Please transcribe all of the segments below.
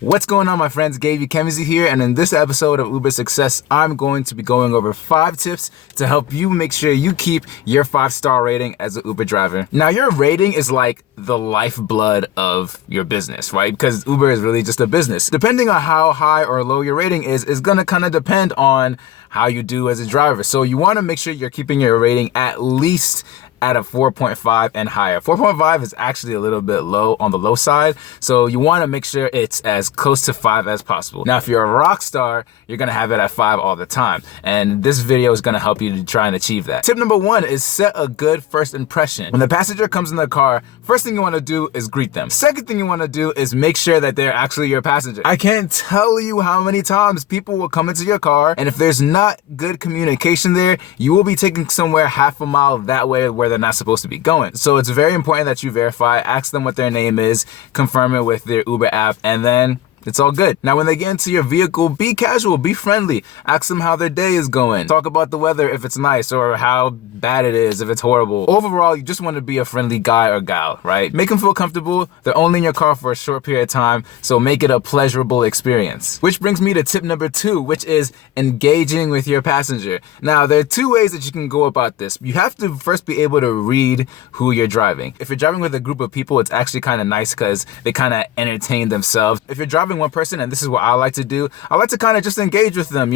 What's going on, my friends? Gabe Kemizi here, and in this episode of Uber Success, I'm going to be going over 5 tips to help you make sure you keep your 5-star rating as an Uber driver. Now, your rating is like the lifeblood of your business, right? Because Uber is really just a business. Depending on how high or low your rating is gonna kind of depend on how you do as a driver. So you want to make sure you're keeping your rating at least at a 4.5 and higher. 4.5 is actually a little bit low on the low side, so you want to make sure it's as close to 5 as possible. Now, if you're a rock star, you're gonna have it at 5 all the time, and this video is gonna help you to try and achieve that. Tip number 1 is set a good first impression. When the passenger comes in the car, first thing you want to do is greet them. Second thing you want to do is make sure that they're actually your passenger. I can't tell you how many times people will come into your car, and if there's not good communication there, you will be taken somewhere half a mile that way where they're not supposed to be going. So it's very important that you verify, ask them what their name is, confirm it with their Uber app, and then it's all good. Now, when they get into your vehicle, be casual, be friendly. Ask them how their day is going. Talk about the weather if it's nice, or how bad it is if it's horrible. Overall, you just want to be a friendly guy or gal, right? Make them feel comfortable. They're only in your car for a short period of time, so make it a pleasurable experience. Which brings me to tip number 2, which is engaging with your passenger. Now, there are 2 ways that you can go about this. You have to first be able to read who you're driving. If you're driving with a group of people, it's actually kind of nice because they kind of entertain themselves. If you're driving one person, and this is what I like to do, I like to kind of just engage with them,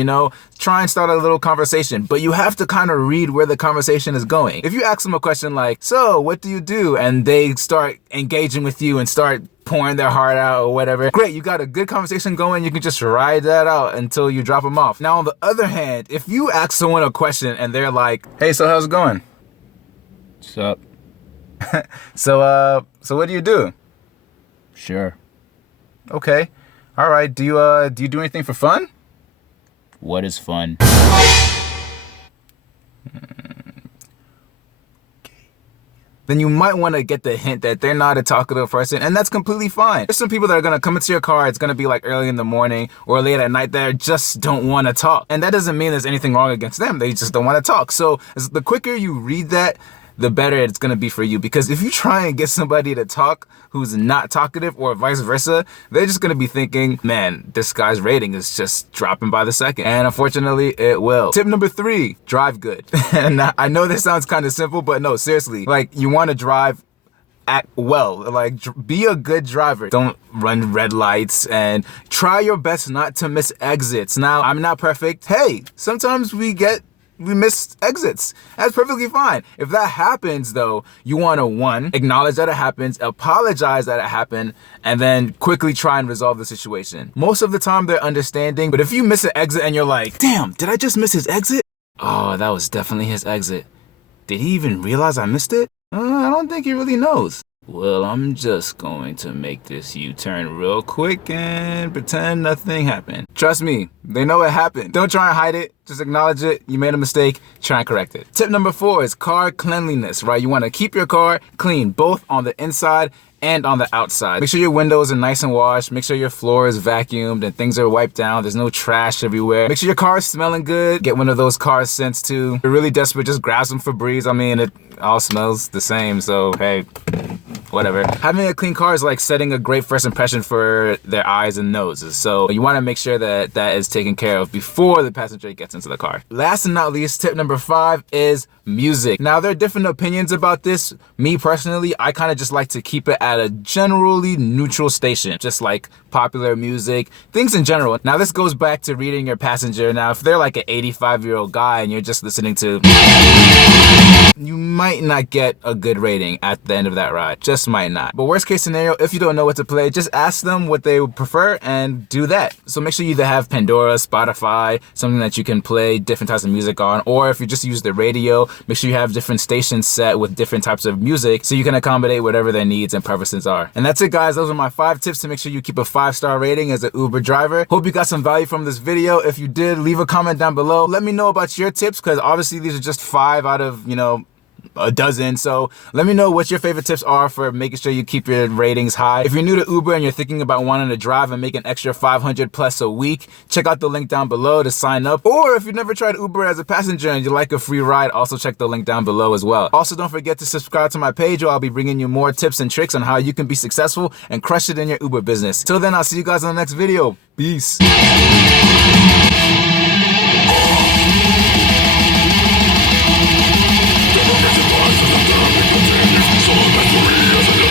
try and start a little conversation, but you have to kind of read where the conversation is going. If you ask them a question like, so what do you do? And they start engaging with you and start pouring their heart out or whatever, great, you got a good conversation going, you can just ride that out until you drop them off. Now, on the other hand, if you ask someone a question and they're like, hey, so how's it going? What's up? So what do you do? Sure. Okay. All right. Do you do anything for fun? What is fun? Then you might want to get the hint that they're not a talkative person, and that's completely fine. There's some people that are going to come into your car, it's going to be like early in the morning or late at night, that just don't want to talk. And that doesn't mean there's anything wrong against them. They just don't want to talk. So the quicker you read that, the better it's gonna be for you. Because if you try and get somebody to talk who's not talkative, or vice versa, they're just gonna be thinking, man, this guy's rating is just dropping by the second. And unfortunately, it will. Tip number 3, drive good. And I know this sounds kind of simple, but no, seriously, like, you wanna drive act well, like, be a good driver. Don't run red lights, and try your best not to miss exits. Now, I'm not perfect. Hey, sometimes we miss exits. That's perfectly fine. If that happens, though, you want to, 1, acknowledge that it happens, apologize that it happened, and then quickly try and resolve the situation. Most of the time, they're understanding, but if you miss an exit and you're like, damn, did I just miss his exit? Oh, that was definitely his exit. Did he even realize I missed it? I don't think he really knows. Well, I'm just going to make this U-turn real quick and pretend nothing happened. Trust me, they know it happened. Don't try and hide it. Just acknowledge it. You made a mistake. Try and correct it. Tip number 4 is car cleanliness, right? You want to keep your car clean, both on the inside and on the outside. Make sure your windows are nice and washed. Make sure your floor is vacuumed and things are wiped down. There's no trash everywhere. Make sure your car is smelling good. Get one of those car scents too. If you're really desperate, just grab some Febreze. I mean, it all smells the same, so hey, whatever. Having a clean car is like setting a great first impression for their eyes and noses. So you want to make sure that that is taken care of before the passenger gets into the car. Last and not least, tip number 5 is music. Now, there are different opinions about this. Me personally, I kind of just like to keep it at a generally neutral station, just like popular music, things in general. Now, this goes back to reading your passenger. Now, if they're like an 85-year-old guy and you're just listening to, you might not get a good rating at the end of that ride. Just might not. But worst case scenario, if you don't know what to play, just ask them what they would prefer and do that. So make sure you either have Pandora, Spotify, something that you can play different types of music on, or if you just use the radio, make sure you have different stations set with different types of music so you can accommodate whatever their needs and preferences are. And that's it, guys. Those are my 5 tips to make sure you keep a 5-star rating as an Uber driver. Hope you got some value from this video. If you did, leave a comment down below. Let me know about your tips, because obviously these are just 5 out of, a dozen. So let me know what your favorite tips are for making sure you keep your ratings high. If you're new to Uber and you're thinking about wanting to drive and make an extra 500 plus a week, check out the link down below to sign up. Or if you've never tried Uber as a passenger and you like a free ride, also check the link down below as well. Also, don't forget to subscribe to my page where I'll be bringing you more tips and tricks on how you can be successful and crush it in your Uber business. Till then, I'll see you guys in the next video. Peace.